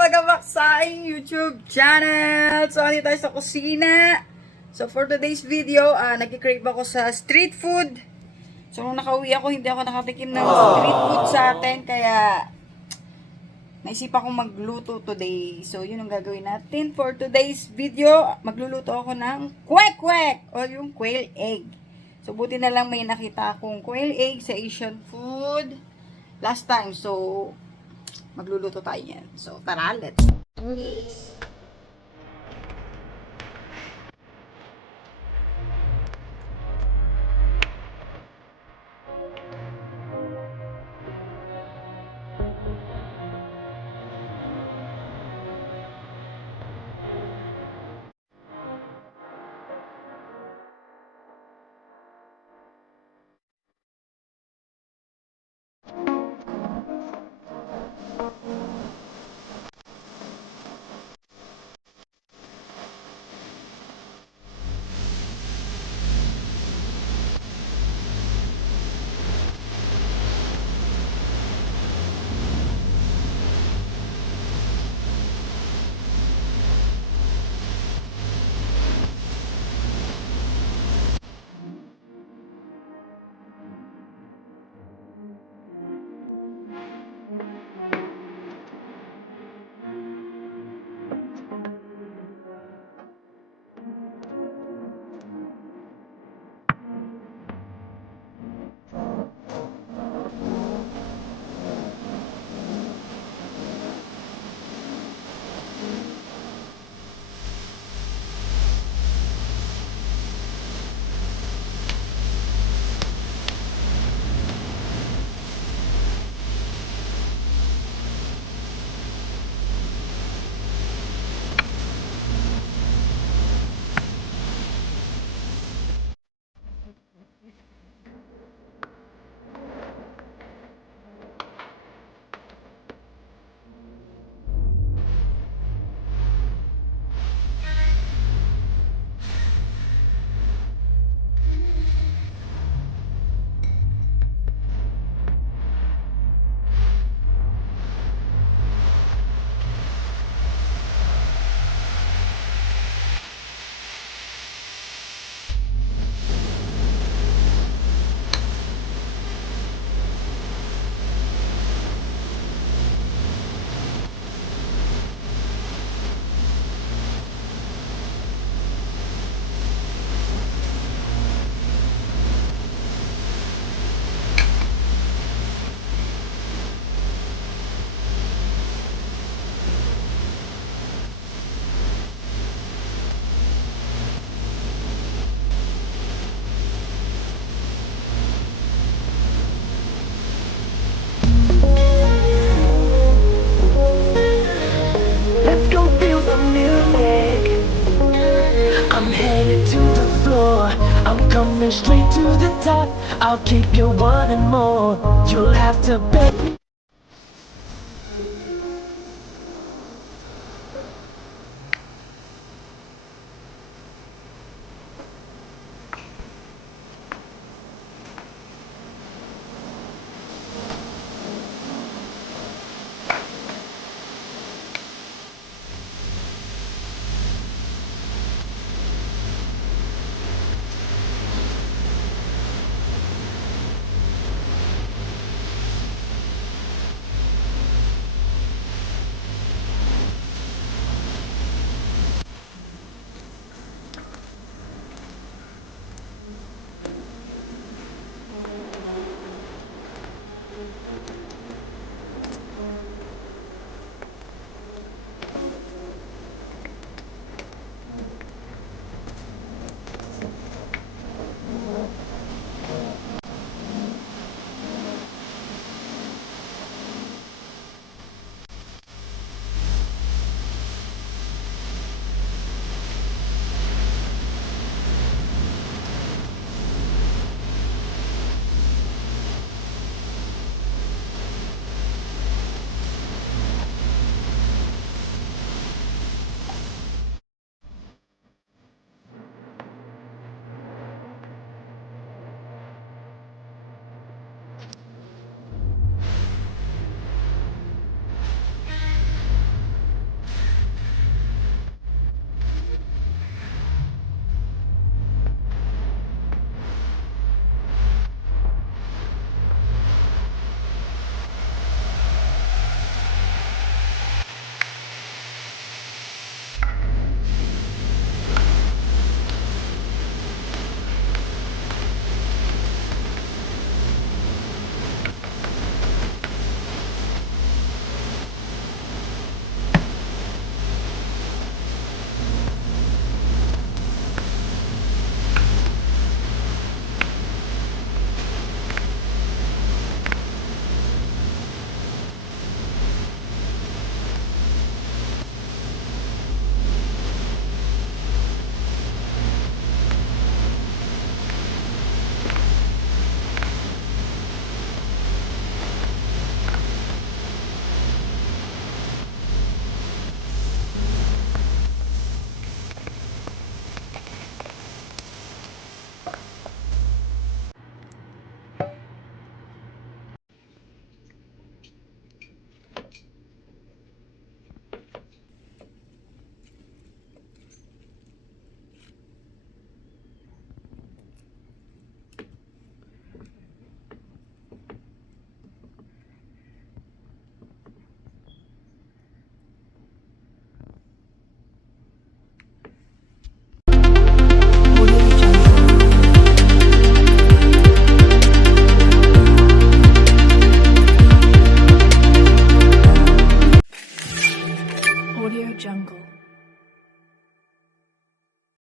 Welcome back sa aking YouTube channel. So, andito tayo sa kusina. So, for today's video, nag-crave ako sa street food. So, nung nakauwi ako, hindi ako nakatikim ng street food sa atin. Kaya, naisipan kong magluto today. So, yun ang gagawin natin. For today's video, magluluto ako ng kwek-kwek o yung quail egg. So, buti na lang may nakita akong quail egg sa Asian food last time. So, magluluto tayo yan. So, tara, let's do this. I'm coming straight to the top. I'll keep you wanting more. You'll have to beg.